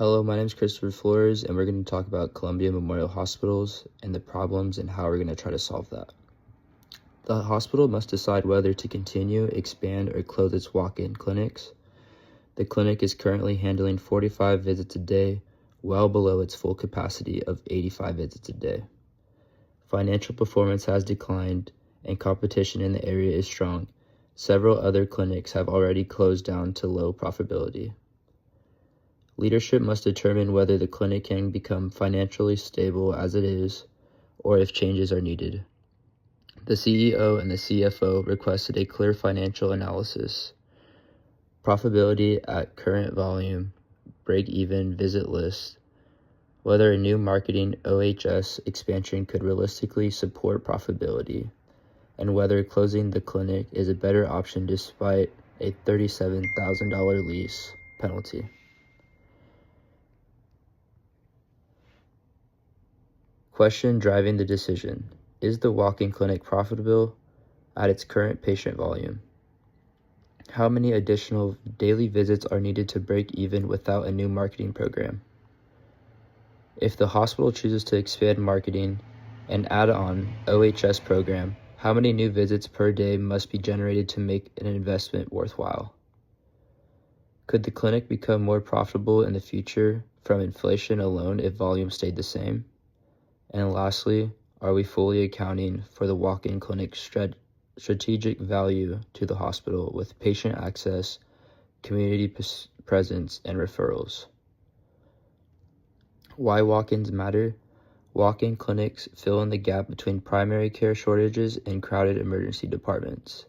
Hello, my name is Christopher Flores, and we're going to talk about Columbia Memorial Hospitals and the problems and how we're going to try to solve that. The hospital must decide whether to continue, expand, or close its walk-in clinics. The clinic is currently handling 45 visits a day, well below its full capacity of 85 visits a day. Financial performance has declined, and competition in the area is strong. Several other clinics have already closed down to low profitability. Leadership must determine whether the clinic can become financially stable as it is, or if changes are needed. The CEO and the CFO requested a clear financial analysis, profitability at current volume, break-even visit list, whether a new marketing OHS expansion could realistically support profitability, and whether closing the clinic is a better option despite a $37,000 lease penalty. Question driving the decision: is the walk-in clinic profitable at its current patient volume? How many additional daily visits are needed to break even without a new marketing program? If the hospital chooses to expand marketing and add on OHS program, how many new visits per day must be generated to make an investment worthwhile? Could the clinic become more profitable in the future from inflation alone if volume stayed the same? And lastly, are we fully accounting for the walk-in clinic's strategic value to the hospital with patient access, community presence, and referrals? Why walk-ins matter? Walk-in clinics fill in the gap between primary care shortages and crowded emergency departments.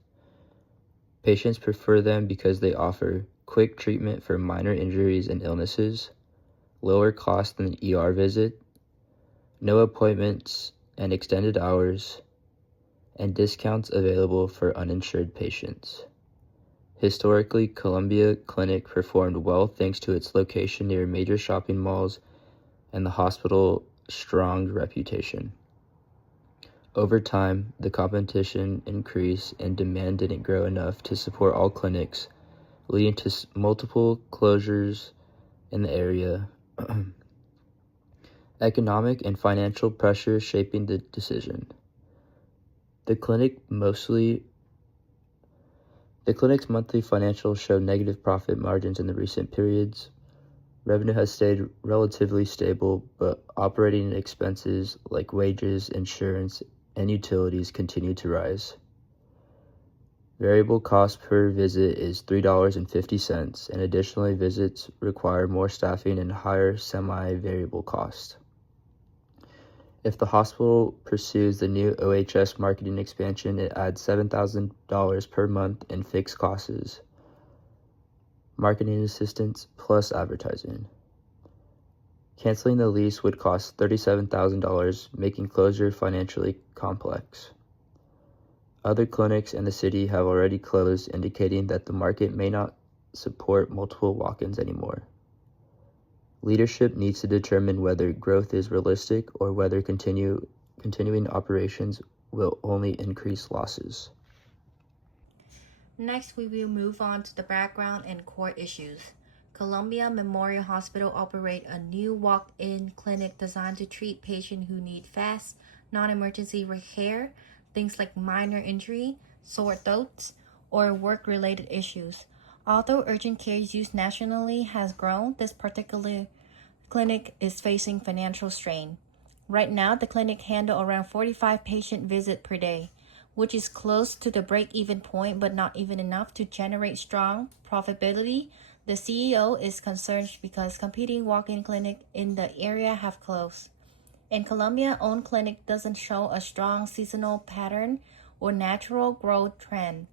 Patients prefer them because they offer quick treatment for minor injuries and illnesses, lower cost than an ER visit, no appointments and extended hours, and discounts available for uninsured patients. Historically, Columbia Clinic performed well thanks to its location near major shopping malls and the hospital's strong reputation. Over time, the competition increased and demand didn't grow enough to support all clinics, leading to multiple closures in the area. Economic and financial pressure shaping the decision. The clinic's monthly financials show negative profit margins in the recent periods. Revenue has stayed relatively stable, but operating expenses like wages, insurance, and utilities continue to rise. Variable cost per visit is $3.50, and additionally visits require more staffing and higher semi-variable cost. If the hospital pursues the new OHS marketing expansion, it adds $7,000 per month in fixed costs, marketing assistance, plus advertising. Canceling the lease would cost $37,000, making closure financially complex. Other clinics in the city have already closed, indicating that the market may not support multiple walk-ins anymore. Leadership needs to determine whether growth is realistic or whether continuing operations will only increase losses. Next, we will move on to the background and core issues. Columbia Memorial Hospital operates a new walk-in clinic designed to treat patients who need fast, non-emergency care, things like minor injury, sore throats, or work-related issues. Although urgent care use nationally has grown, this particular clinic is facing financial strain. Right now, the clinic handles around 45 patient visits per day, which is close to the break-even point but not even enough to generate strong profitability. The CEO is concerned because competing walk-in clinics in the area have closed. And Columbia-owned clinic doesn't show a strong seasonal pattern or natural growth trend.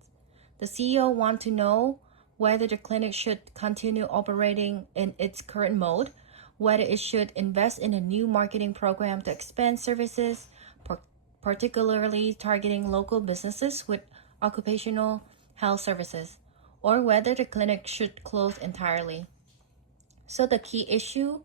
The CEO wants to know whether the clinic should continue operating in its current mode, whether it should invest in a new marketing program to expand services, particularly targeting local businesses with occupational health services, or whether the clinic should close entirely. So the key issue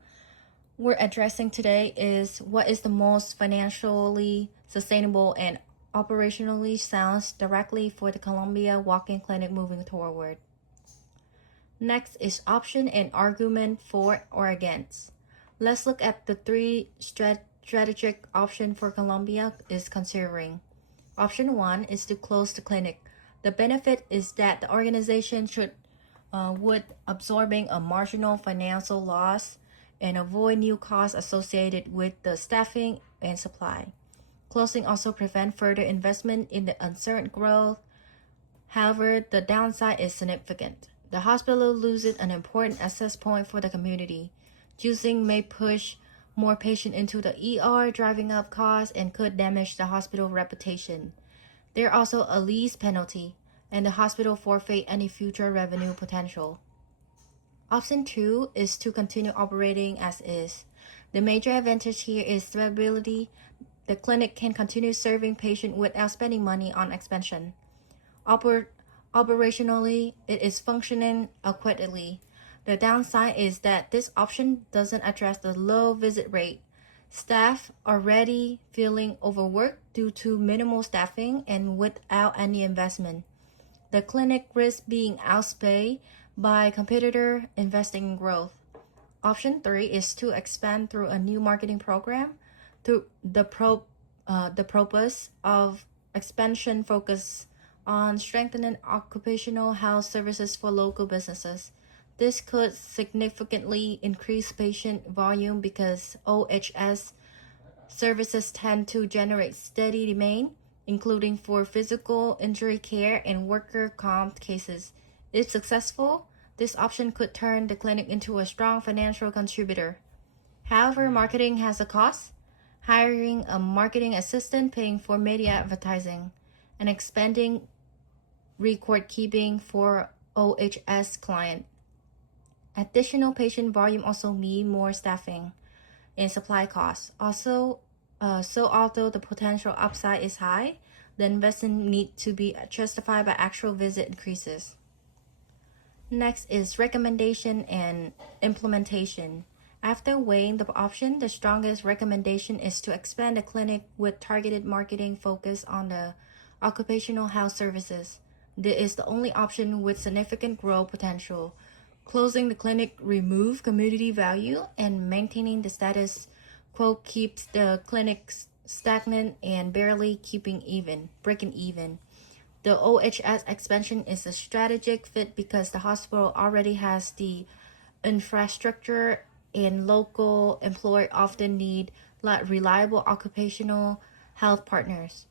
we're addressing today is what is the most financially sustainable and operationally sound directly for the Columbia walk-in clinic moving forward. Next is option and argument for or against. Let's look at the three strategic options for Colombia is considering. Option 1 is to close the clinic. The benefit is that the organization would absorbing a marginal financial loss and avoid new costs associated with the staffing and supply. Closing also prevent further investment in the uncertain growth. However, the downside is significant. The hospital loses an important access point for the community. Choosing may push more patients into the ER, driving up costs, and could damage the hospital reputation. There are also a lease penalty, and the hospital forfeit any future revenue potential. Option 2 is to continue operating as is. The major advantage here is stability. The clinic can continue serving patients without spending money on expansion. Operationally, it is functioning adequately. The downside is that this option doesn't address the low visit rate. Staff already feeling overworked due to minimal staffing and without any investment. The clinic risks being outspaced by competitor investing in growth. Option 3 is to expand through a new marketing program. The purpose of expansion focus on strengthening occupational health services for local businesses. This could significantly increase patient volume because OHS services tend to generate steady demand, including for physical injury care and worker comp cases. If successful, this option could turn the clinic into a strong financial contributor. However, marketing has a cost. Hiring a marketing assistant, paying for media advertising, and expanding record keeping for OHS client. Additional patient volume also mean more staffing and supply costs. So although the potential upside is high, the investment need to be justified by actual visit increases. Next is recommendation and implementation. After weighing the option, the strongest recommendation is to expand the clinic with targeted marketing focus on the occupational health services. This is the only option with significant growth potential. Closing the clinic removes community value, and maintaining the status quo keeps the clinic stagnant and barely breaking even. The OHS expansion is a strategic fit because the hospital already has the infrastructure, and local employers often need reliable occupational health partners.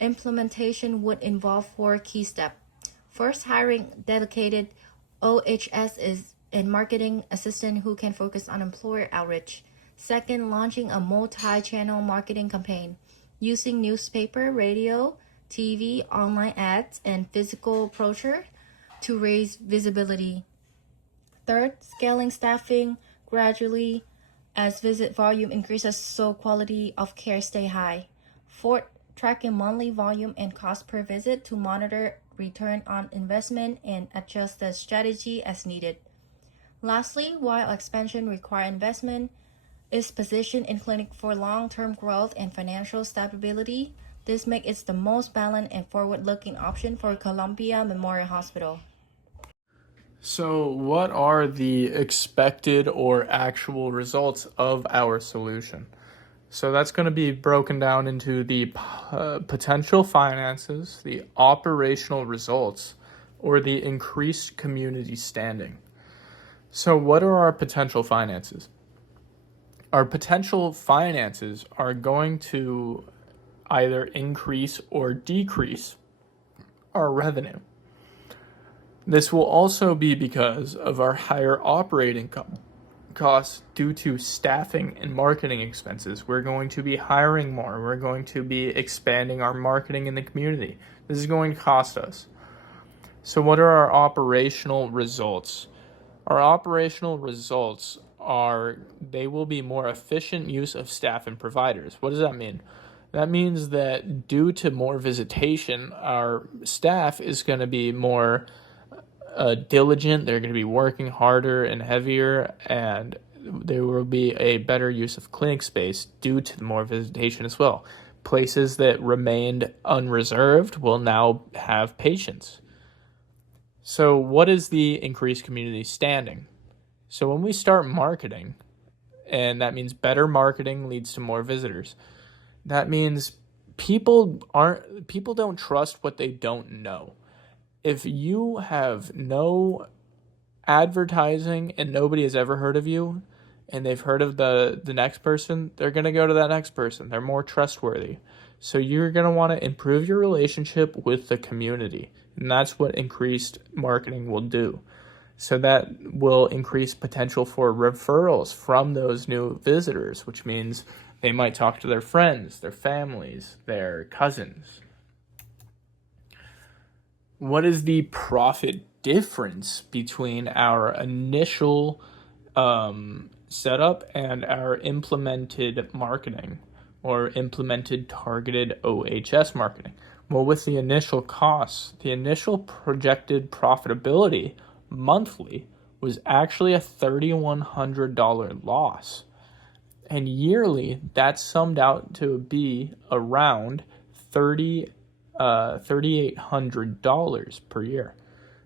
Implementation would involve 4 key steps. First, hiring dedicated OHS and marketing assistant who can focus on employer outreach. Second, launching a multi-channel marketing campaign using newspaper, radio, TV, online ads, and physical brochure to raise visibility. Third, scaling staffing gradually as visit volume increases so quality of care stay high. Fourth, tracking monthly volume and cost per visit to monitor return on investment and adjust the strategy as needed. Lastly, while expansion requires investment, is positioned in clinic for long-term growth and financial stability. This makes it the most balanced and forward-looking option for Columbia Memorial Hospital. So, what are the expected or actual results of our solution? So that's going to be broken down into the potential finances, the operational results, or the increased community standing. So what are our potential finances? Our potential finances are going to either increase or decrease our revenue. This will also be because of our higher operating costs due to staffing and marketing expenses. We're going to be hiring more. We're going to be expanding our marketing in the community. This is going to cost us. So what are our operational results? Our operational results they will be more efficient use of staff and providers. What does that mean? That means that due to more visitation, our staff is going to be more diligent. They're going to be working harder and heavier, and there will be a better use of clinic space due to the more visitation as well. Places that remained unreserved will now have patients. So what is the increased community standing? So when we start marketing, and that means better marketing leads to more visitors. That means people don't trust what they don't know. If you have no advertising and nobody has ever heard of you, and they've heard of the next person, they're going to go to that next person. They're more trustworthy. So you're going to want to improve your relationship with the community. And that's what increased marketing will do. So that will increase potential for referrals from those new visitors, which means they might talk to their friends, their families, their cousins. What is the profit difference between our initial setup and our implemented marketing or implemented targeted OHS marketing? Well, with the initial costs, the initial projected profitability monthly was actually a $3,100 loss. And yearly, that summed out to be around $3,800 per year.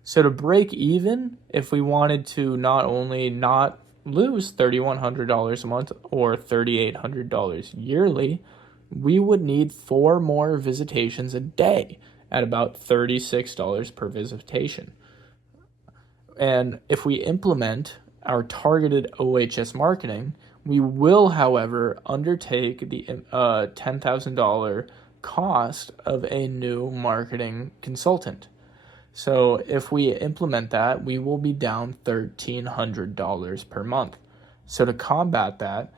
So to break even, if we wanted to not only not lose $3,100 a month or $3,800 yearly, we would need 4 more visitations a day at about $36 per visitation. And if we implement our targeted OHS marketing, we will, however, undertake the $10,000 cost of a new marketing consultant. So if we implement that, we will be down $1,300 per month. So to combat that,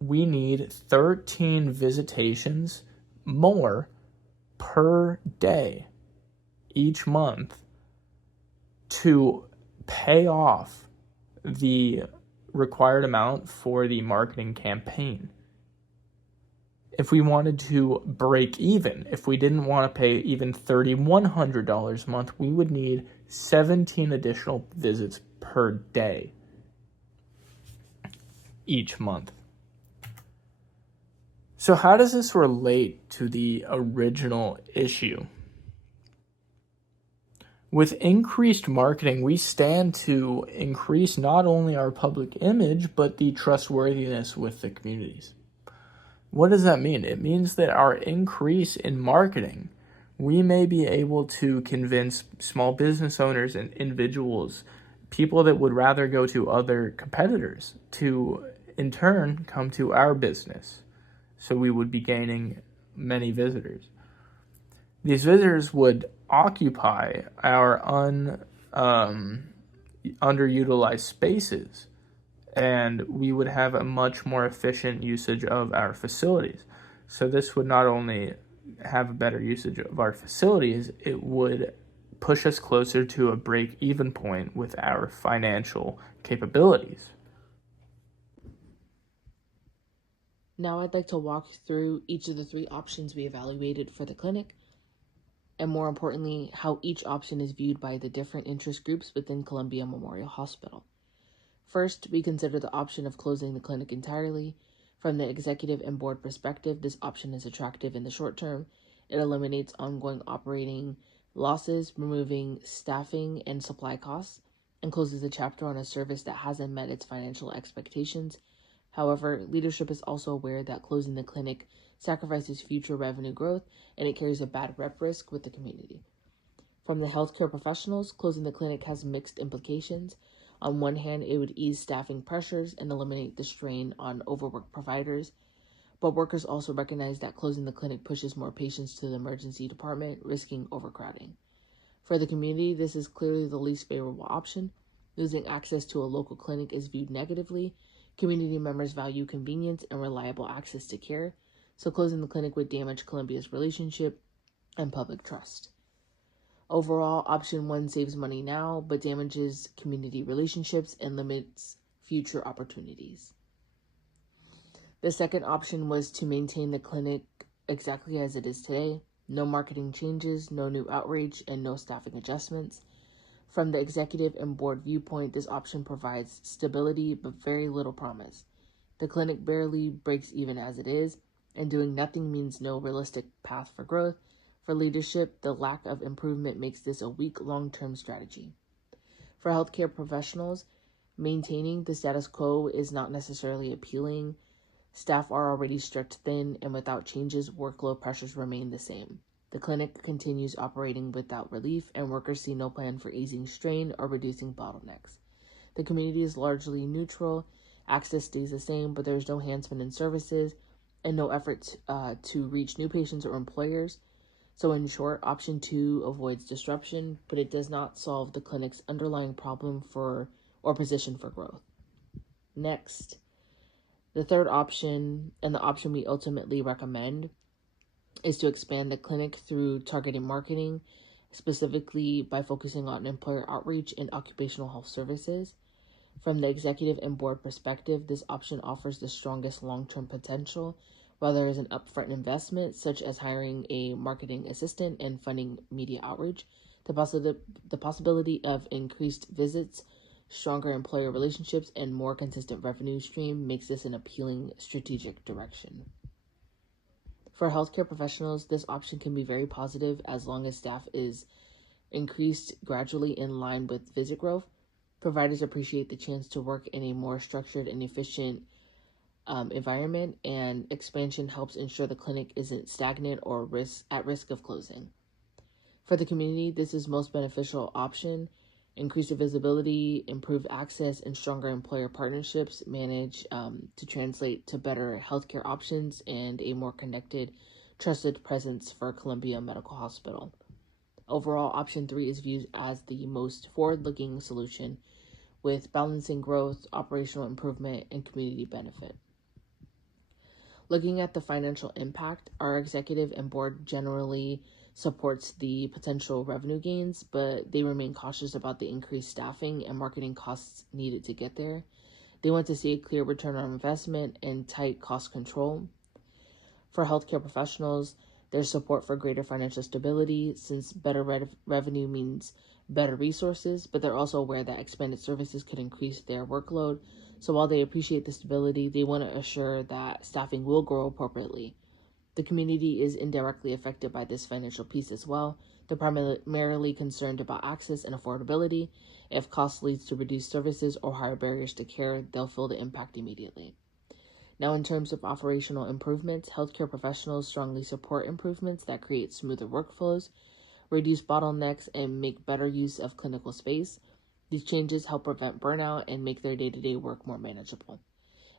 we need 13 visitations more per day each month to pay off the required amount for the marketing campaign. If we wanted to break even, if we didn't want to pay even $3,100 a month, we would need 17 additional visits per day each month. So how does this relate to the original issue? With increased marketing, we stand to increase not only our public image, but the trustworthiness with the communities. What does that mean? It means that our increase in marketing, we may be able to convince small business owners and individuals, people that would rather go to other competitors, to in turn come to our business. So we would be gaining many visitors. These visitors would occupy our underutilized spaces, and we would have a much more efficient usage of our facilities. So this would not only have a better usage of our facilities, it would push us closer to a break-even point with our financial capabilities. Now I'd like to walk through each of the 3 options we evaluated for the clinic, and more importantly, how each option is viewed by the different interest groups within Columbia Memorial Hospital. First, we consider the option of closing the clinic entirely. From the executive and board perspective, this option is attractive in the short term. It eliminates ongoing operating losses, removing staffing and supply costs, and closes the chapter on a service that hasn't met its financial expectations. However, leadership is also aware that closing the clinic sacrifices future revenue growth, and it carries a bad rep risk with the community. From the healthcare professionals, closing the clinic has mixed implications. On one hand, it would ease staffing pressures and eliminate the strain on overworked providers, but workers also recognize that closing the clinic pushes more patients to the emergency department, risking overcrowding. For the community, this is clearly the least favorable option. Losing access to a local clinic is viewed negatively. Community members value convenience and reliable access to care, so closing the clinic would damage Columbia's relationship and public trust. Overall, option 1 saves money now, but damages community relationships and limits future opportunities. The second option was to maintain the clinic exactly as it is today. No marketing changes, no new outreach, and no staffing adjustments. From the executive and board viewpoint, this option provides stability but very little promise. The clinic barely breaks even as it is, and doing nothing means no realistic path for growth. For leadership, the lack of improvement makes this a weak long-term strategy. For healthcare professionals, maintaining the status quo is not necessarily appealing. Staff are already stretched thin, and without changes, workload pressures remain the same. The clinic continues operating without relief, and workers see no plan for easing strain or reducing bottlenecks. The community is largely neutral. Access stays the same, but there is no enhancement in services and no effort to reach new patients or employers. So in short, option 2 avoids disruption, but it does not solve the clinic's underlying problem or position for growth. Next, the third option, and the option we ultimately recommend, is to expand the clinic through targeted marketing, specifically by focusing on employer outreach and occupational health services. From the executive and board perspective, this option offers the strongest long-term potential, while there is an upfront investment, such as hiring a marketing assistant and funding media outreach. The possibility of increased visits, stronger employer relationships, and more consistent revenue stream makes this an appealing strategic direction. For healthcare professionals, this option can be very positive as long as staff is increased gradually in line with visit growth. Providers appreciate the chance to work in a more structured and efficient environment, and expansion helps ensure the clinic isn't stagnant or at risk of closing. For the community, this is most beneficial option. Increased visibility, improved access, and stronger employer partnerships manage to translate to better healthcare options and a more connected, trusted presence for Columbia Medical Hospital. Overall, option 3 is viewed as the most forward-looking solution, with balancing growth, operational improvement, and community benefit. Looking at the financial impact, our executive and board generally supports the potential revenue gains, but they remain cautious about the increased staffing and marketing costs needed to get there. They want to see a clear return on investment and tight cost control. For healthcare professionals, there's support for greater financial stability, since better revenue means better resources, but they're also aware that expanded services could increase their workload. So while they appreciate the stability, they want to assure that staffing will grow appropriately. The community is indirectly affected by this financial piece as well. They're primarily concerned about access and affordability. If cost leads to reduced services or higher barriers to care, they'll feel the impact immediately. Now, in terms of operational improvements, healthcare professionals strongly support improvements that create smoother workflows, reduce bottlenecks, and make better use of clinical space. These changes help prevent burnout and make their day-to-day work more manageable.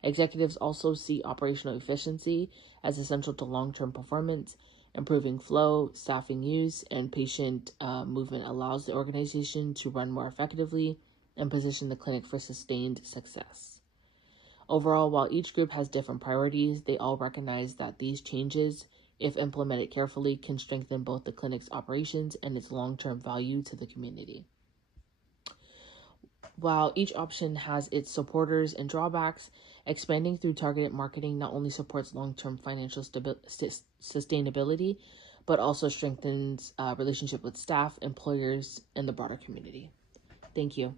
Executives also see operational efficiency as essential to long-term performance. Improving flow, staffing use, and patient movement allows the organization to run more effectively and position the clinic for sustained success. Overall, while each group has different priorities, they all recognize that these changes, if implemented carefully, can strengthen both the clinic's operations and its long-term value to the community. While each option has its supporters and drawbacks, expanding through targeted marketing not only supports long-term financial sustainability, but also strengthens relationship with staff, employers, and the broader community. Thank you.